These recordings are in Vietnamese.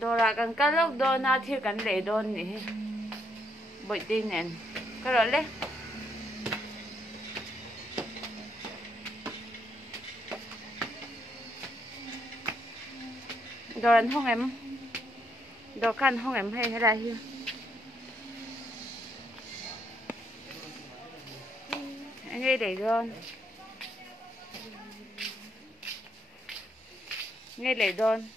đồ là cần cá lóc đồ na thiêu cần để đồ nè bội tin nè cái rồi đấy đồ ăn không em đồ khăn không em hay là chưa anh ấy để đơn nghe để đơn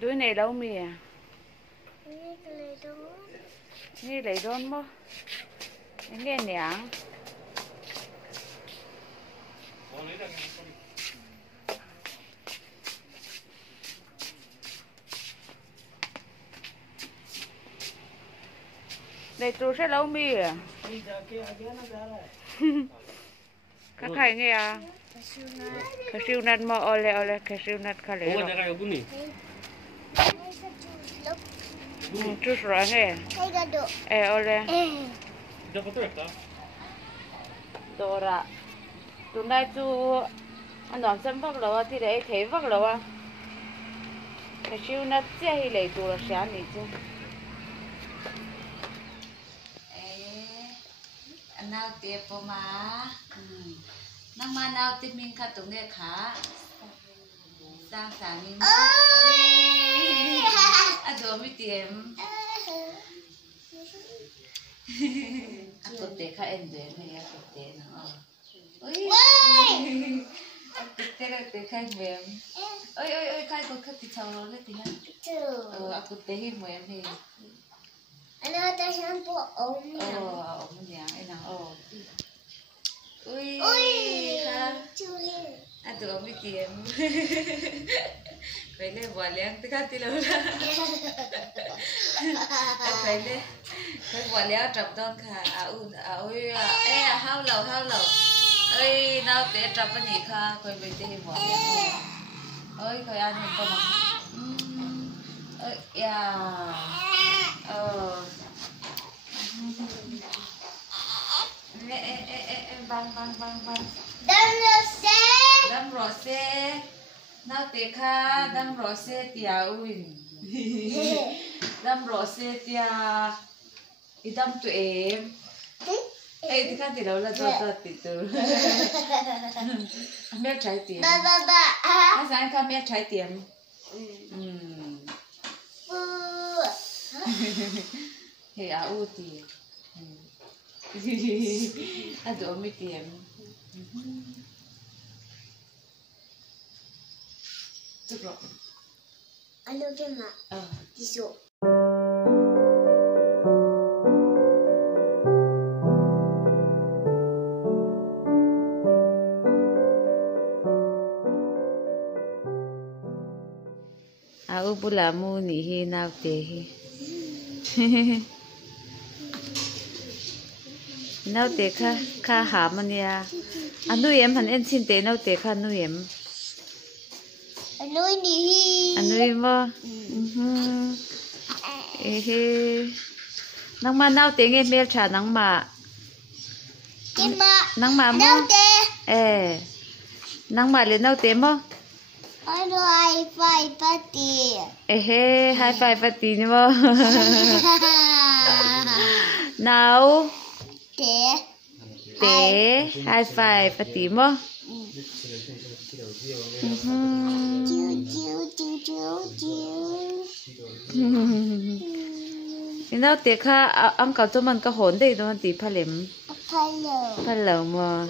đứa này đâu mì à nghe lấy đơn mơ nghe nhàng đây tôi sẽ lâu mì à các thầy nghe à cashew nut mà ole cashew nut khá lấy rồi chút rồi nghe ole đồ ra tụi này tụi anh đón xem vắt lẩu thì để thấy vắt lẩu à cashew nut chơi lấy tụi là sáng này chứ nào tiệp mà năng mà nào tiệp mình khát tụng nghe khá sang sáng mình đồ mới tiệm cột tê khá em về này cột tê nó ôi tê khai mềm ôi khai cột khát thì chào rồi đấy tí nhá cột tê hi mềm thì anh ơi ta xem bộ ống nhà ấy nào ui ha chưa tụi ông đi tìm vậy nên bỏ lén tất cả tí lâu ra vậy nên phải bỏ lén trồng đông cả ôi hao lầu ơi nào té trồng cái gì kha coi về thì bỏ lén ơi coi ăn mình con ơi băng đâm rổ xe nào tê kha đâm rổ xe tia uin đâm rổ xe tia đâm tụi em thì khăn thì đâu là do tí từ mẹ trái tiền anh sáng khăn mẹ trái tiền thì u tiền anh tụi ông mới tiền được rồi anh đâu kia mà đi số bula mu ni hi nào tê hi nào tê kha hả mà nha anh nuôi em hẳn em xin tê nào tê kha nuôi em anh nuôi đi anh nuôi mà nang mà nào tê nghe mẹ trả nang mà nào tê nang mà lên nào tê mà anh high five party high five party ni mo nào tê high five party mo nào tê kha anh cậu cho mình cái hồn đây đó tí pha lem mà